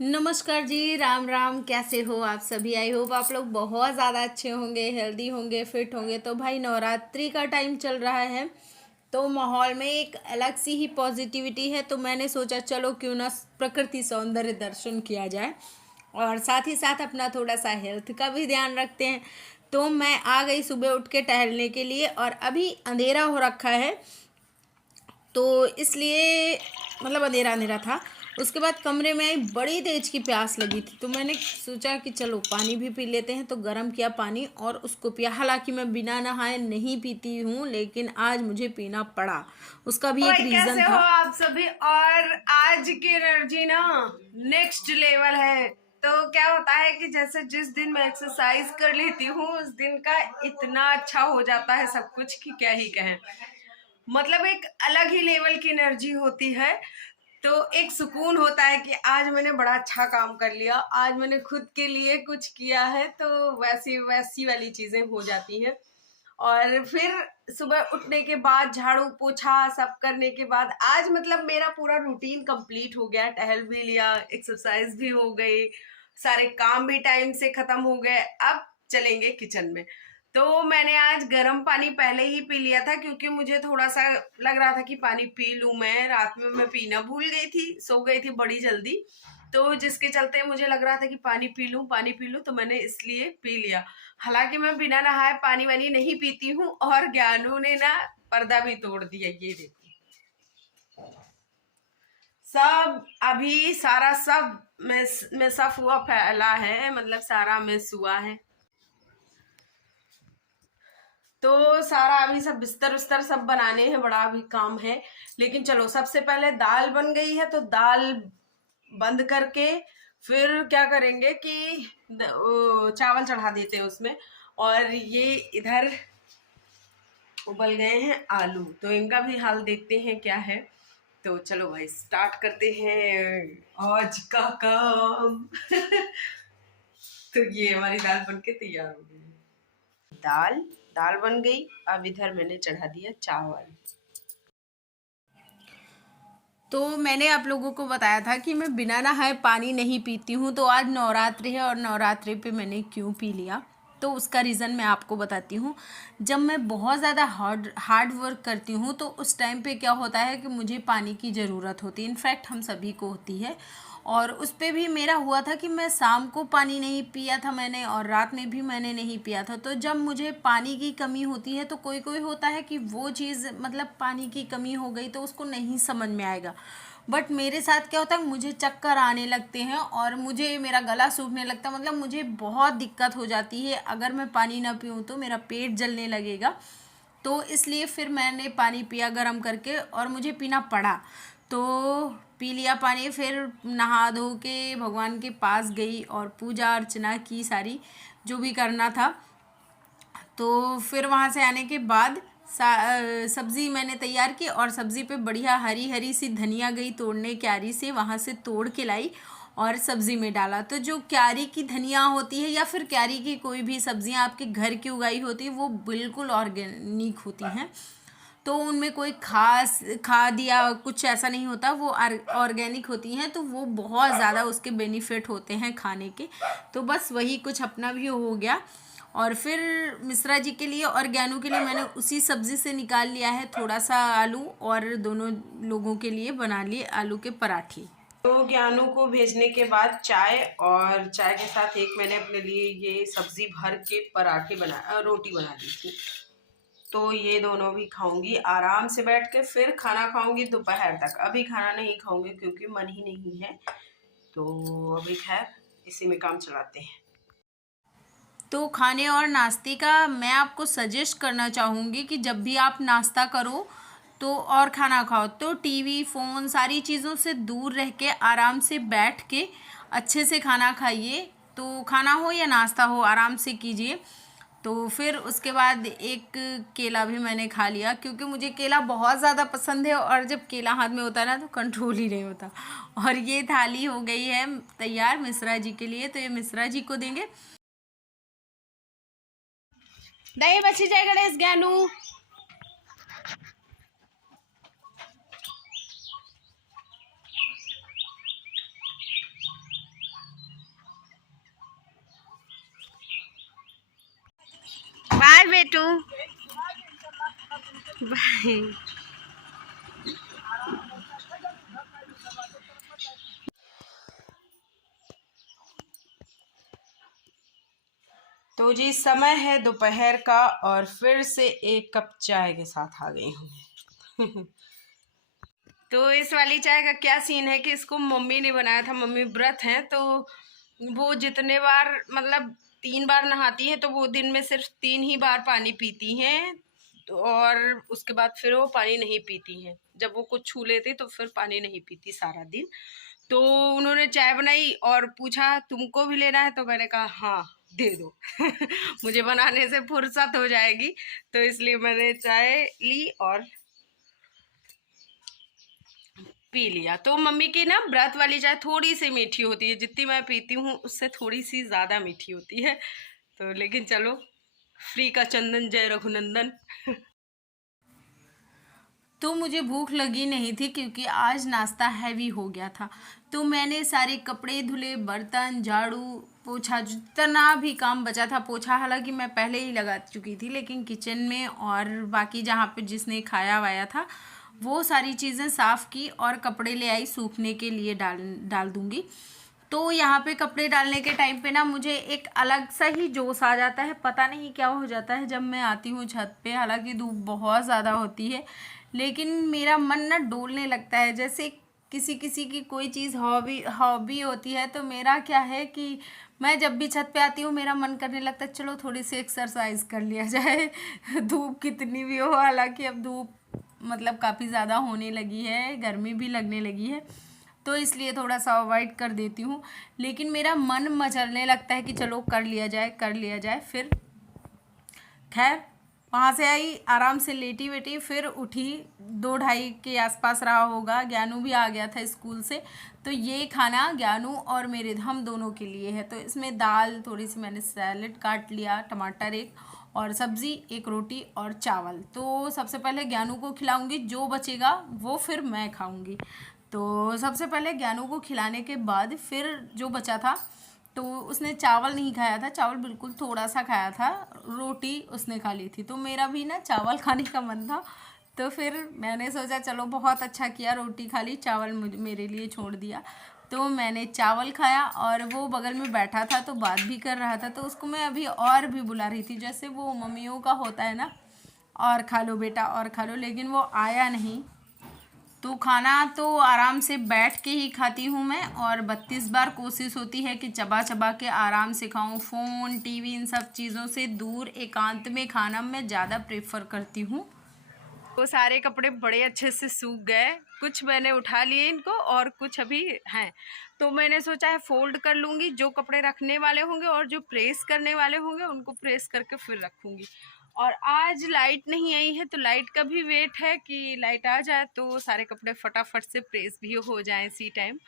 नमस्कार जी, राम राम। कैसे हो आप सभी? आई होप आप लोग बहुत ज़्यादा अच्छे होंगे, हेल्दी होंगे, फिट होंगे। तो भाई नवरात्रि का टाइम चल रहा है, तो माहौल में एक अलग सी ही पॉजिटिविटी है। तो मैंने सोचा चलो क्यों ना प्रकृति सौंदर्य दर्शन किया जाए और साथ ही साथ अपना थोड़ा सा हेल्थ का भी ध्यान रखते हैं। तो मैं आ गई सुबह उठ के टहलने के लिए और अभी अंधेरा हो रखा है, तो इसलिए मतलब अंधेरा अंधेरा था। उसके बाद कमरे में आई, बड़ी तेज की प्यास लगी थी, तो मैंने सोचा कि चलो पानी भी पी लेते हैं। तो गर्म किया पानी और उसको पिया। हालांकि मैं बिना नहाए नहीं पीती हूँ, लेकिन आज मुझे पीना पड़ा। उसका भी एक भाई रीज़न कैसे हो था। आप सभी। और आज की एनर्जी ना नेक्स्ट लेवल है। तो क्या होता है कि जैसे जिस दिन मैं एक्सरसाइज कर लेती हूँ उस दिन का इतना अच्छा हो जाता है सब कुछ कि क्या ही कहें। मतलब एक अलग ही लेवल की एनर्जी होती है। तो एक सुकून होता है कि आज मैंने बड़ा अच्छा काम कर लिया, आज मैंने खुद के लिए कुछ किया है। तो वैसी वैसी वाली चीजें हो जाती हैं। और फिर सुबह उठने के बाद झाड़ू पोछा सब करने के बाद आज मतलब मेरा पूरा रूटीन कंप्लीट हो गया। टहल भी लिया, एक्सरसाइज भी हो गई, सारे काम भी टाइम से खत्म हो गए। अब चलेंगे किचन में। तो मैंने आज गर्म पानी पहले ही पी लिया था क्योंकि मुझे थोड़ा सा लग रहा था कि पानी पी लूं। मैं रात में मैं पीना भूल गई थी, सो गई थी बड़ी जल्दी। तो जिसके चलते मुझे लग रहा था कि पानी पी लूं, तो मैंने इसलिए पी लिया। हालांकि मैं बिना नहाए पानी वानी नहीं पीती हूँ। और ज्ञानू ने ना पर्दा भी तोड़ दिया, ये देखो। सब अभी सारा सब में सफ हुआ फैला है, मतलब सारा मिस हुआ है। तो सारा अभी सब बिस्तर विस्तर सब बनाने हैं, बड़ा अभी काम है। लेकिन चलो सबसे पहले दाल बन गई है तो दाल बंद करके फिर क्या करेंगे कि चावल चढ़ा देते हैं उसमें। और ये इधर उबल गए हैं आलू, तो इनका भी हाल देखते हैं क्या है। तो चलो भाई स्टार्ट करते हैं आज का काम। तो ये हमारी दाल बनके तैयार हो गई है। दाल दाल बन गई। अब इधर मैंने चढ़ा दिया चावल। तो मैंने आप लोगों को बताया था कि मैं बिना नहाए पानी नहीं पीती हूँ। तो आज नवरात्रि है और नवरात्रि पे मैंने क्यों पी लिया, तो उसका रीज़न मैं आपको बताती हूँ। जब मैं बहुत ज़्यादा हार्ड हार्ड वर्क करती हूँ तो उस टाइम पे क्या होता है कि मुझे पानी की ज़रूरत होती है। इनफैक्ट हम सभी को होती है। और उस पे भी मेरा हुआ था कि मैं शाम को पानी नहीं पिया था मैंने, और रात में भी मैंने नहीं पिया था। तो जब मुझे पानी की कमी होती है तो कोई कोई होता है कि वो चीज़ मतलब पानी की कमी हो गई तो उसको नहीं समझ में आएगा। बट मेरे साथ क्या होता है, मुझे चक्कर आने लगते हैं और मुझे मेरा गला सूखने लगता है। मतलब मुझे बहुत दिक्कत हो जाती है, अगर मैं पानी ना पीऊँ तो मेरा पेट जलने लगेगा। तो इसलिए फिर मैंने पानी पिया गर्म करके, और मुझे पीना पड़ा। तो पी लिया पानी, फिर नहा धो के भगवान के पास गई और पूजा अर्चना की सारी, जो भी करना था। तो फिर वहाँ से आने के बाद सब्ज़ी मैंने तैयार की, और सब्ज़ी पे बढ़िया हरी हरी सी धनिया गई तोड़ने, क्यारी से वहाँ से तोड़ के लाई और सब्ज़ी में डाला। तो जो क्यारी की धनिया होती है या फिर क्यारी की कोई भी सब्ज़ियाँ आपके घर की उगाई होती है, वो बिल्कुल ऑर्गेनिक होती हैं। तो उनमें कोई खास खाद या कुछ ऐसा नहीं होता, वो ऑर्गेनिक होती हैं। तो वो बहुत ज़्यादा उसके बेनिफिट होते हैं खाने के। तो बस वही कुछ अपना भी हो गया। और फिर मिश्रा जी के लिए और ज्ञानू के लिए मैंने उसी सब्ज़ी से निकाल लिया है थोड़ा सा आलू, और दोनों लोगों के लिए बना लिए आलू के पराठे। तो ज्ञानू को भेजने के बाद चाय, और चाय के साथ एक मैंने अपने लिए ये सब्जी भर के पराठे रोटी बना दी थी। तो ये दोनों भी खाऊंगी आराम से बैठ के, फिर खाना खाऊंगी दोपहर तक। अभी खाना नहीं खाऊंगी क्योंकि मन ही नहीं है। तो अभी खैर इसी में काम चलाते हैं। तो खाने और नाश्ते का मैं आपको सजेस्ट करना चाहूँगी कि जब भी आप नाश्ता करो तो और खाना खाओ तो टीवी फ़ोन सारी चीज़ों से दूर रह के आराम से बैठ के अच्छे से खाना खाइए। तो खाना हो या नाश्ता हो आराम से कीजिए। तो फिर उसके बाद एक केला भी मैंने खा लिया, क्योंकि मुझे केला बहुत ज़्यादा पसंद है, और जब केला हाथ में होता है ना तो कंट्रोल ही नहीं होता। और ये थाली हो गई है तैयार मिश्रा जी के लिए, तो ये मिश्रा जी को देंगे। दही बची जाए गणेश ज्ञानू। बाय बेटू, बाय। तो जी समय है दोपहर का और फिर से एक कप चाय के साथ आ गई हूँ। तो इस वाली चाय का क्या सीन है कि इसको मम्मी ने बनाया था। मम्मी व्रत हैं तो वो जितने बार मतलब 3 बार नहाती हैं तो वो दिन में सिर्फ 3 ही बार पानी पीती हैं। तो और उसके बाद फिर वो पानी नहीं पीती हैं। जब वो कुछ छू लेती तो फिर पानी नहीं पीती सारा दिन। तो उन्होंने चाय बनाई और पूछा तुमको भी लेना है, तो मैंने कहा हाँ दे दो। मुझे बनाने से फुर्सत हो जाएगी, तो इसलिए मैंने चाय ली और पी लिया। तो मम्मी की ना व्रत वाली चाय थोड़ी सी मीठी होती है, जितनी मैं पीती हूँ उससे थोड़ी सी ज़्यादा मीठी होती है। तो लेकिन चलो, फ्री का चंदन जय रघुनंदन। तो मुझे भूख लगी नहीं थी क्योंकि आज नाश्ता हैवी हो गया था। तो मैंने सारे कपड़े धुले, बर्तन, झाड़ू, पोछा, जितना भी काम बचा था, पोछा हालांकि मैं पहले ही लगा चुकी थी, लेकिन किचन में और बाकी जहाँ पे जिसने खाया वाया था वो सारी चीज़ें साफ़ की और कपड़े ले आई सूखने के लिए डाल डाल दूँगी। तो यहाँ पे कपड़े डालने के टाइम पे ना मुझे एक अलग सा ही जोश आ जाता है, पता नहीं क्या हो जाता है जब मैं आती हूँ छत पे। हालांकि धूप बहुत ज़्यादा होती है लेकिन मेरा मन ना डोलने लगता है, जैसे किसी किसी की कोई चीज़ हॉबी हॉबी होती है। तो मेरा क्या है कि मैं जब भी छत पे आती हूँ मेरा मन करने लगता है चलो थोड़ी सी एक्सरसाइज कर लिया जाए। धूप कितनी भी हो, हालांकि अब धूप मतलब काफ़ी ज़्यादा होने लगी है, गर्मी भी लगने लगी है, तो इसलिए थोड़ा सा अवॉइड कर देती हूँ। लेकिन मेरा मन मचलने लगता है कि चलो कर लिया जाए कर लिया जाए। फिर खैर वहाँ से आई, आराम से लेटी वेटी, फिर उठी, 2 ढाई के आसपास रहा होगा। ज्ञानू भी आ गया था स्कूल से। तो ये खाना ज्ञानू और मेरे हम दोनों के लिए है। तो इसमें दाल, थोड़ी सी मैंने सैलेड काट लिया, टमाटर एक, और सब्ज़ी, एक रोटी और चावल। तो सबसे पहले ज्ञानू को खिलाऊंगी, जो बचेगा वो फिर मैं खाऊंगी। तो सबसे पहले ज्ञानू को खिलाने के बाद फिर जो बचा था, तो उसने चावल नहीं खाया था, चावल बिल्कुल थोड़ा सा खाया था, रोटी उसने खा ली थी। तो मेरा भी ना चावल खाने का मन था, तो फिर मैंने सोचा चलो बहुत अच्छा किया, रोटी खा ली, चावल मुझे मेरे लिए छोड़ दिया। तो मैंने चावल खाया और वो बगल में बैठा था तो बात भी कर रहा था, तो उसको मैं अभी और भी बुला रही थी, जैसे वो मम्मियों का होता है ना, और खा लो बेटा और खा लो, लेकिन वो आया नहीं। तो खाना तो आराम से बैठ के ही खाती हूँ मैं, और 32 बार कोशिश होती है कि चबा चबा के आराम से खाऊं। फ़ोन, टीवी, इन सब चीज़ों से दूर एकांत में खाना मैं ज़्यादा प्रेफर करती हूँ। वो सारे कपड़े बड़े अच्छे से सूख गए, कुछ मैंने उठा लिए इनको और कुछ अभी हैं। तो मैंने सोचा है फोल्ड कर लूँगी, जो कपड़े रखने वाले होंगे और जो प्रेस करने वाले होंगे उनको प्रेस करके फिर रखूँगी। और आज लाइट नहीं आई है तो लाइट का भी वेट है कि लाइट आ जाए तो सारे कपड़े फटाफट से प्रेस भी हो जाए इसी टाइम।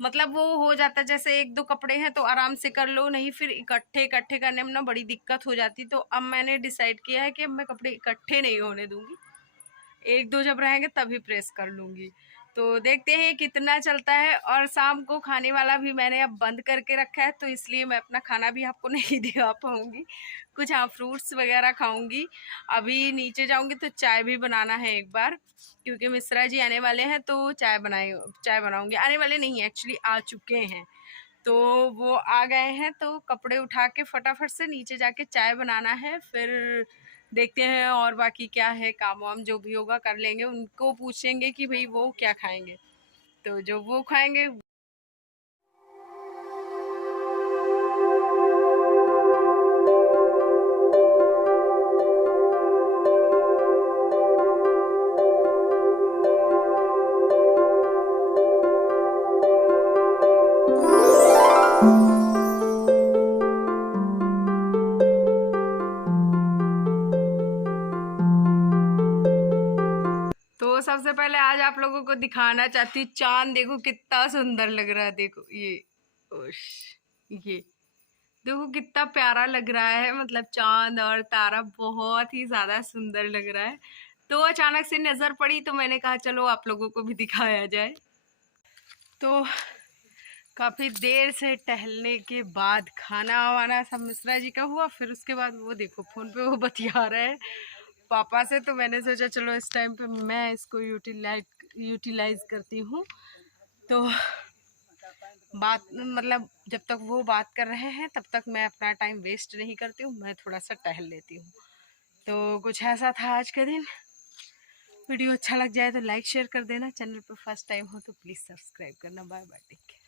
मतलब वो हो जाता है, जैसे 1-2 कपड़े हैं तो आराम से कर लो, नहीं फिर इकट्ठे इकट्ठे करने में ना बड़ी दिक्कत हो जाती। तो अब मैंने डिसाइड किया है कि अब मैं कपड़े इकट्ठे नहीं होने दूँगी, 1-2 जब रहेंगे तभी प्रेस कर लूँगी। तो देखते हैं कितना चलता है। और शाम को खाने वाला भी मैंने अब बंद करके रखा है, तो इसलिए मैं अपना खाना भी आपको नहीं दिखा पाऊँगी। कुछ हाँ फ्रूट्स वगैरह खाऊँगी। अभी नीचे जाऊँगी तो चाय भी बनाना है एक बार, क्योंकि मिश्रा जी आने वाले हैं तो चाय बनाऊँगी। आने वाले नहीं एक्चुअली आ चुके हैं। तो वो आ गए हैं तो कपड़े उठा के फटाफट से नीचे जाके चाय बनाना है। फिर देखते हैं और बाकी क्या है, काम वाम जो भी होगा कर लेंगे। उनको पूछेंगे कि भाई वो क्या खाएंगे, तो जो वो खाएंगे। तो सबसे पहले आज आप लोगों को दिखाना चाहती हूँ चांद। देखो कितना सुंदर लग रहा है, देखो ये ओश, ये देखो कितना प्यारा लग रहा है। मतलब चांद और तारा बहुत ही ज्यादा सुंदर लग रहा है। तो अचानक से नजर पड़ी तो मैंने कहा चलो आप लोगों को भी दिखाया जाए। तो काफी देर से टहलने के बाद खाना वाना सब मिश्रा जी का हुआ, फिर उसके बाद वो देखो फोन पे वो बतिया रहे हैं पापा से। तो मैंने सोचा चलो इस टाइम पे मैं इसको यूटिलाइज करती हूँ। तो बात मतलब जब तक वो बात कर रहे हैं तब तक मैं अपना टाइम वेस्ट नहीं करती हूँ, मैं थोड़ा सा टहल लेती हूँ। तो कुछ ऐसा था आज का दिन। वीडियो अच्छा लग जाए तो लाइक शेयर कर देना, चैनल पर फर्स्ट टाइम हो तो प्लीज़ सब्सक्राइब करना। Bye bye, take care.